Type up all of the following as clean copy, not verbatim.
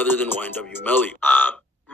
other than YNW Melly.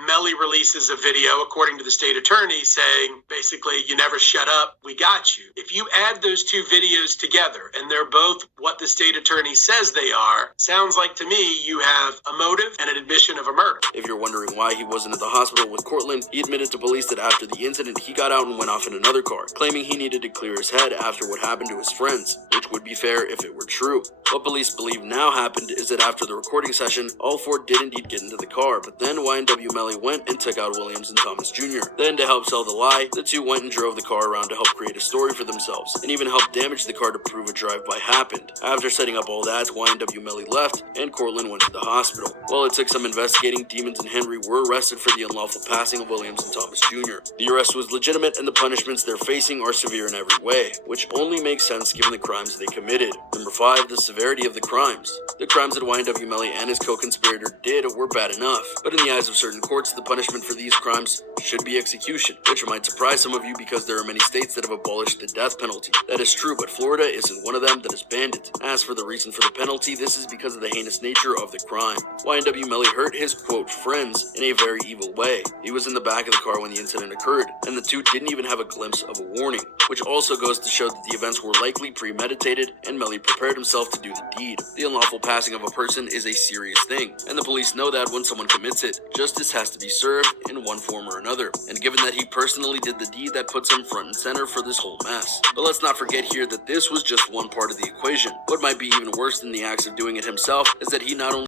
Melly releases a video, according to the state attorney, saying, basically, you never shut up, we got you. If you add those two videos together, and they're both what the state attorney says they are, sounds like to me you have a motive and an admission of a murder. If you're wondering why he wasn't at the hospital with Cortland, he admitted to police that after the incident, he got out and went off in another car, claiming he needed to clear his head after what happened to his friends, which would be fair if it were true. What police believe now happened is that after the recording session, all four did indeed get into the car, but then YNW Melly went and took out Williams and Thomas Jr. Then, to help sell the lie, the two went and drove the car around to help create a story for themselves, and even helped damage the car to prove a drive-by happened. After setting up all that, YNW Melly left, and Cortland went to the hospital. While it took some investigating, Demons and Henry were arrested for the unlawful passing of Williams and Thomas Jr. The arrest was legitimate, and the punishments they're facing are severe in every way, which only makes sense given the crimes they committed. Number 5, the severity of the crimes. The crimes that YNW Melly and his co-conspirator did were bad enough, but in the eyes of certain courts, the punishment for these crimes should be execution, which might surprise some of you because there are many states that have abolished the death penalty. That is true, but Florida isn't one of them that has banned it. As for the reason for the penalty, this is because of the heinous nature of the crime. YNW Melly hurt his, quote, friends in a very evil way. He was in the back of the car when the incident occurred, and the two didn't even have a glimpse of a warning, which also goes to show that the events were likely premeditated and Melly prepared himself to do the deed. The unlawful passing of a person is a serious thing, and the police know that when someone commits it, justice has to be served in one form or another. And given that he personally did the deed, that puts him front and center for this whole mess. But let's not forget here that this was just one part of the equation. What might be even worse than the acts of doing it himself is that he not only